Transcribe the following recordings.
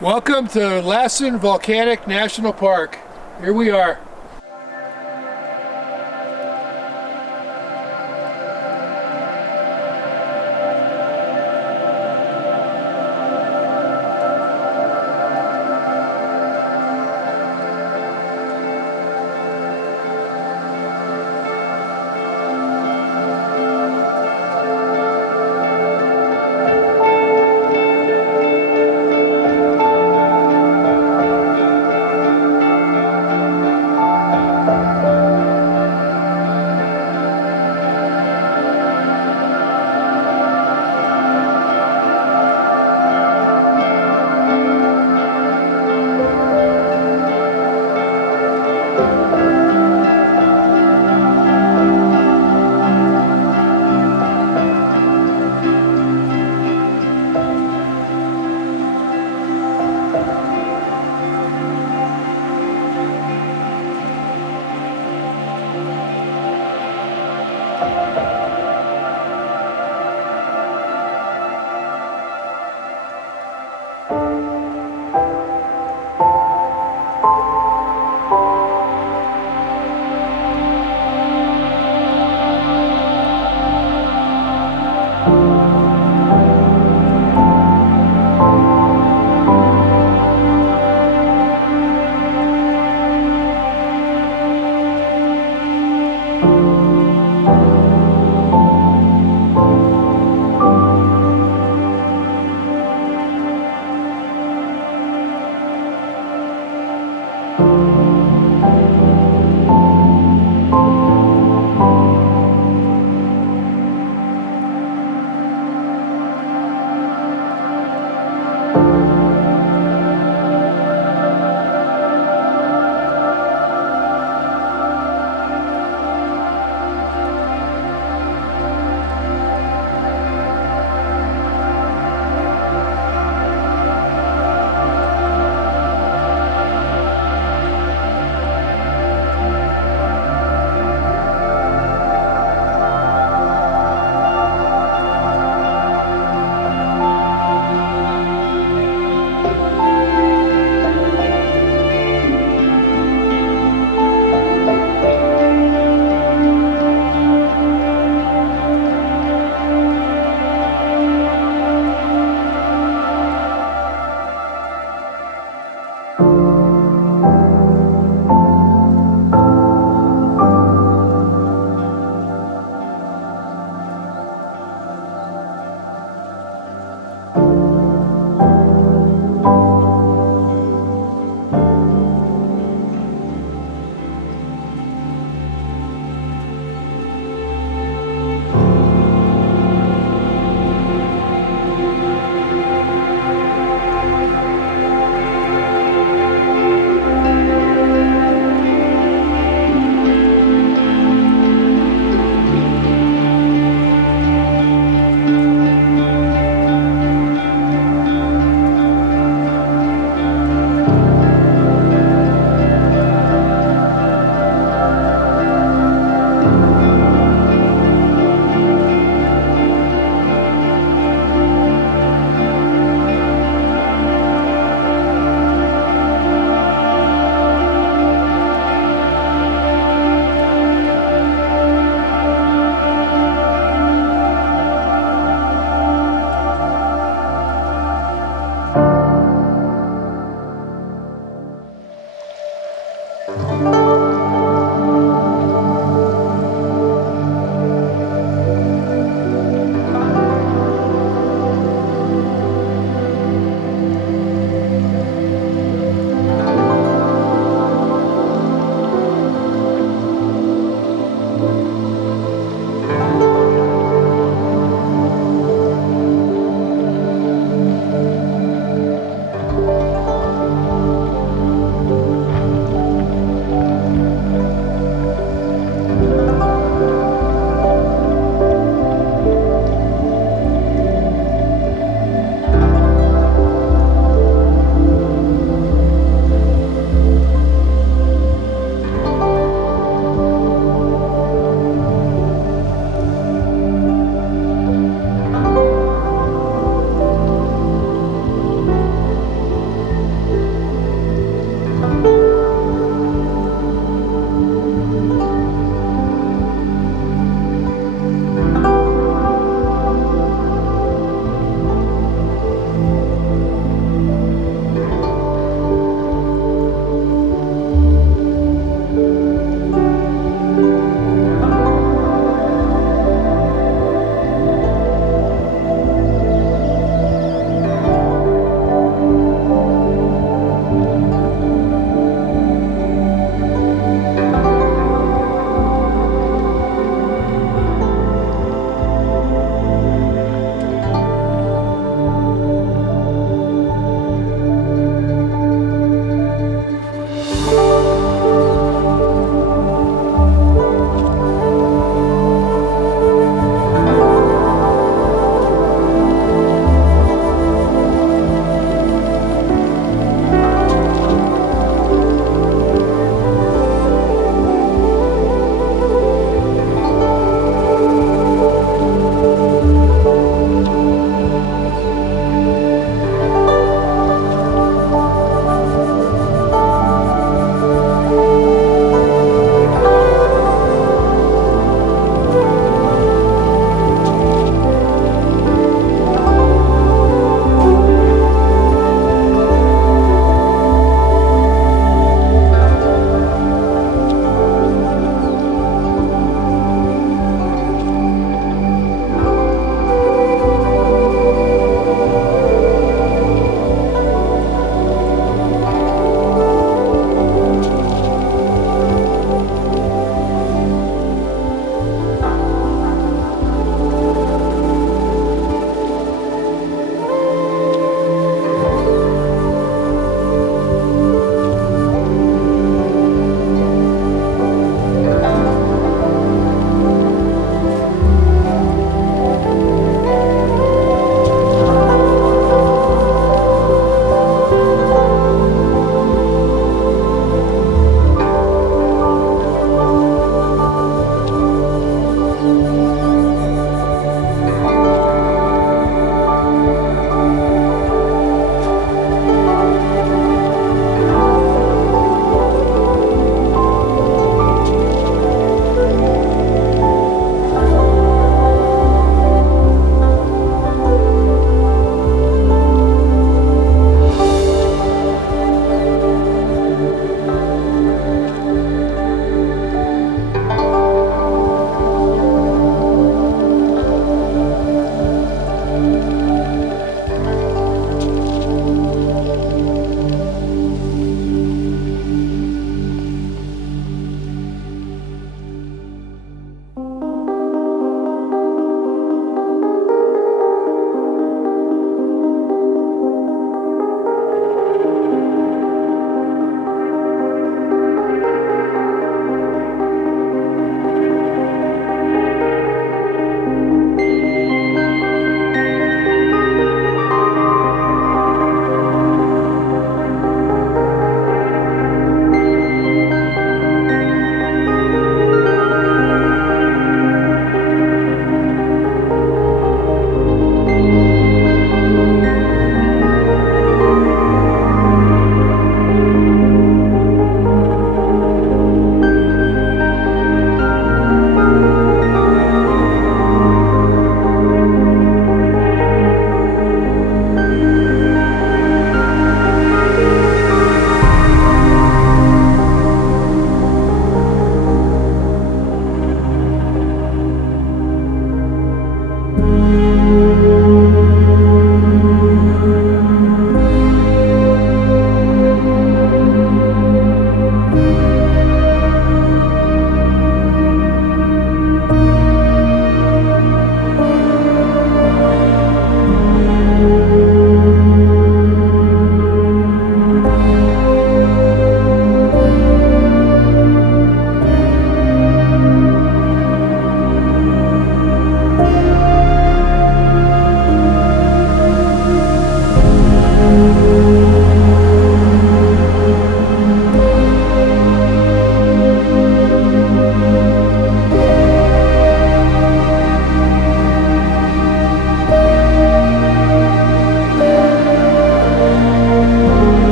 Welcome to Lassen Volcanic National Park. Here we are.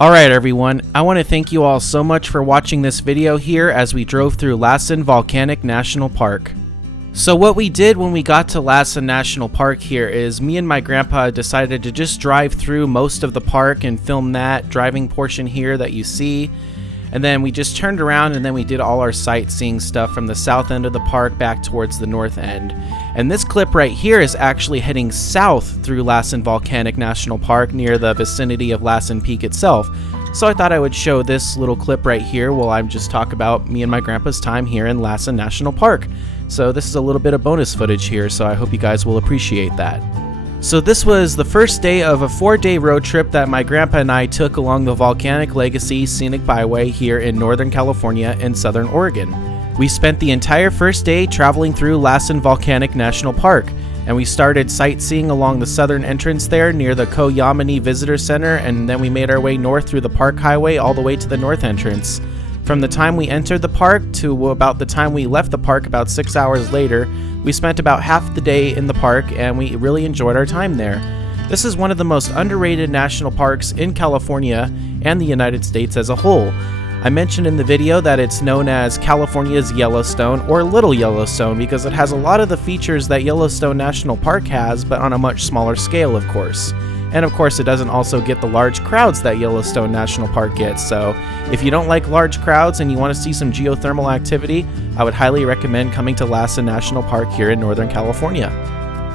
Alright everyone, I want to thank you all so much for watching this video here as we drove through Lassen Volcanic National Park. So what we did when we got to Lassen National Park here is me and my grandpa decided to just drive through most of the park and film that driving portion here that you see. And then we just turned around and then we did all our sightseeing stuff from the south end of the park back towards the north end. And this clip right here is actually heading south through Lassen Volcanic National Park near the vicinity of Lassen Peak itself. So I thought I would show this little clip right here while I'm just talk about me and my grandpa's time here in Lassen National Park. So this is a little bit of bonus footage here, so I hope you guys will appreciate that. So this was the first day of a 4-day road trip that my grandpa and I took along the Volcanic Legacy Scenic Byway here in Northern California and Southern Oregon. We spent the entire first day traveling through Lassen Volcanic National Park, and we started sightseeing along the southern entrance there near the Koyamani Visitor Center, and then we made our way north through the park highway all the way to the north entrance. From the time we entered the park to about the time we left the park about 6 hours later, we spent about half the day in the park and we really enjoyed our time there. This is one of the most underrated national parks in California and the United States as a whole. I mentioned in the video that it's known as California's Yellowstone or Little Yellowstone because it has a lot of the features that Yellowstone National Park has, but on a much smaller scale, of course. And of course, it doesn't also get the large crowds that Yellowstone National Park gets, so if you don't like large crowds and you want to see some geothermal activity, I would highly recommend coming to Lassen National Park here in Northern California.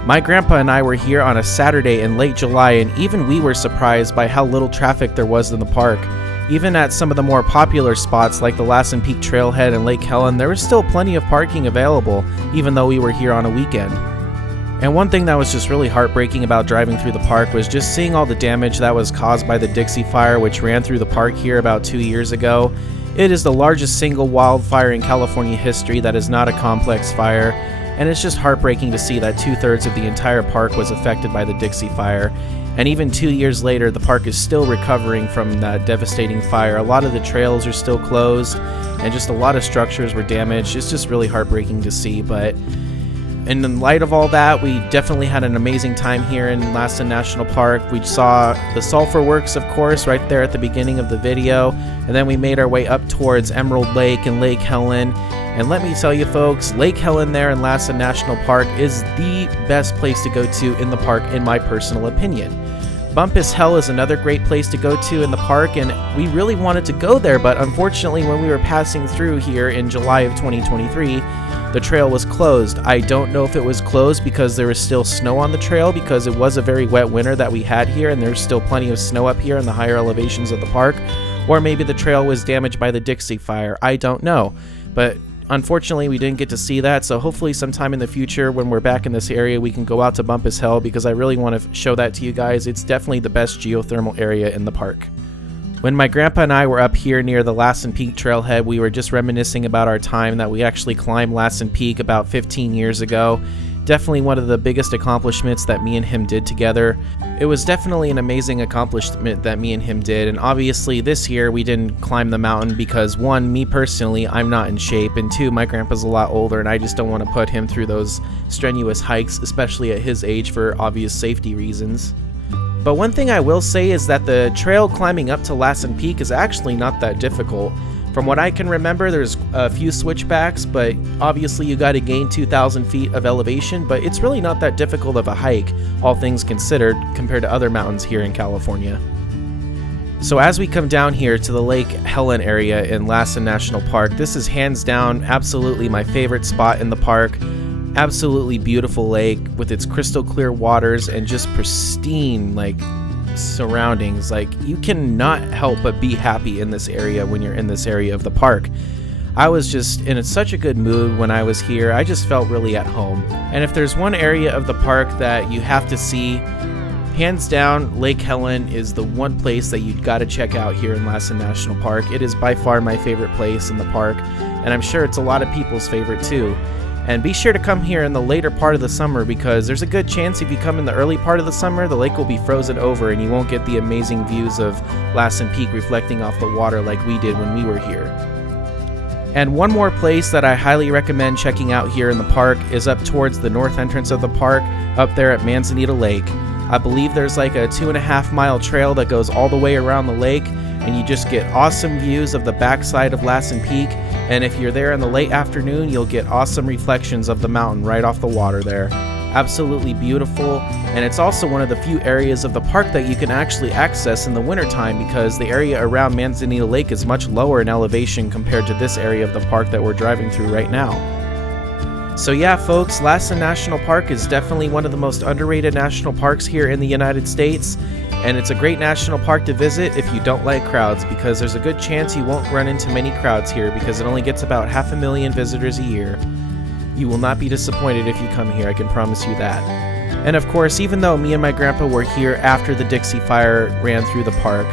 My grandpa and I were here on a Saturday in late July, and even we were surprised by how little traffic there was in the park. Even at some of the more popular spots like the Lassen Peak Trailhead and Lake Helen, there was still plenty of parking available, even though we were here on a weekend. And one thing that was just really heartbreaking about driving through the park was just seeing all the damage that was caused by the Dixie fire, which ran through the park here about 2 years ago. It is the largest single wildfire in California history that is not a complex fire, and it's just heartbreaking to see that 2/3 of the entire park was affected by the Dixie fire. And even 2 years later, the park is still recovering from that devastating fire. A lot of the trails are still closed, and just a lot of structures were damaged. It's just really heartbreaking to see, but in light of all that, we definitely had an amazing time here in Lassen National Park. We saw the sulfur works, of course, right there at the beginning of the video, and then we made our way up towards Emerald Lake and Lake Helen. And let me tell you folks, Lake Helen there in Lassen National Park is the best place to go to in the park in my personal opinion. Bumpus Hell is another great place to go to in the park, and we really wanted to go there, but unfortunately when we were passing through here in July of 2023, the trail was closed. I don't know if it was closed because there was still snow on the trail, because it was a very wet winter that we had here and there's still plenty of snow up here in the higher elevations of the park, or maybe the trail was damaged by the Dixie fire. I don't know, but unfortunately we didn't get to see that, so hopefully sometime in the future when we're back in this area we can go out to Bumpus Hell, because I really want to show that to you guys. It's definitely the best geothermal area in the park. When my grandpa and I were up here near the Lassen Peak Trailhead, we were just reminiscing about our time that we actually climbed Lassen Peak about 15 years ago. Definitely one of the biggest accomplishments that me and him did together. It was definitely an amazing accomplishment that me and him did, and obviously this year we didn't climb the mountain because, one, me personally, I'm not in shape, and two, my grandpa's a lot older and I just don't want to put him through those strenuous hikes, especially at his age, for obvious safety reasons. But one thing I will say is that the trail climbing up to Lassen Peak is actually not that difficult. From what I can remember, there's a few switchbacks, but obviously you got to gain 2,000 feet of elevation, but it's really not that difficult of a hike, all things considered, compared to other mountains here in California. So as we come down here to the Lake Helen area in Lassen National Park, this is hands down absolutely my favorite spot in the park. Absolutely beautiful lake with its crystal clear waters and just pristine surroundings. You cannot help but be happy in this area when you're in this area of the park. I was just in such a good mood when I was here. I just felt really at home. And if there's one area of the park that you have to see, hands down, Lake Helen is the one place that you've got to check out here in Lassen National Park. It is by far my favorite place in the park, and I'm sure it's a lot of people's favorite too. And be sure to come here in the later part of the summer, because there's a good chance if you come in the early part of the summer, the lake will be frozen over and you won't get the amazing views of Lassen Peak reflecting off the water like we did when we were here. And one more place that I highly recommend checking out here in the park is up towards the north entrance of the park, up there at Manzanita Lake. I believe there's like a 2.5 mile trail that goes all the way around the lake, and you just get awesome views of the backside of Lassen Peak. And if you're there in the late afternoon, you'll get awesome reflections of the mountain right off the water there. Absolutely beautiful, and it's also one of the few areas of the park that you can actually access in the wintertime, because the area around Manzanita Lake is much lower in elevation compared to this area of the park that we're driving through right now. So yeah, folks, Lassen National Park is definitely one of the most underrated national parks here in the United States, and it's a great national park to visit if you don't like crowds, because there's a good chance you won't run into many crowds here because it only gets about 500,000 visitors a year. You will not be disappointed if you come here, I can promise you that. And of course, even though me and my grandpa were here after the Dixie fire ran through the park,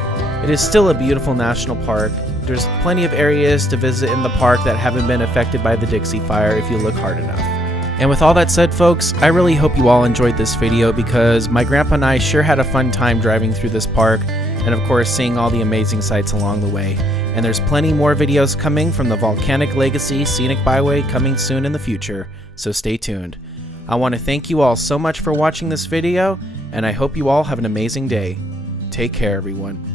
it is still a beautiful national park. There's plenty of areas to visit in the park that haven't been affected by the Dixie fire if you look hard enough. And with all that said, folks, I really hope you all enjoyed this video, because my grandpa and I sure had a fun time driving through this park, and of course seeing all the amazing sights along the way. And there's plenty more videos coming from the Volcanic Legacy Scenic Byway coming soon in the future, so stay tuned. I want to thank you all so much for watching this video, and I hope you all have an amazing day. Take care, everyone.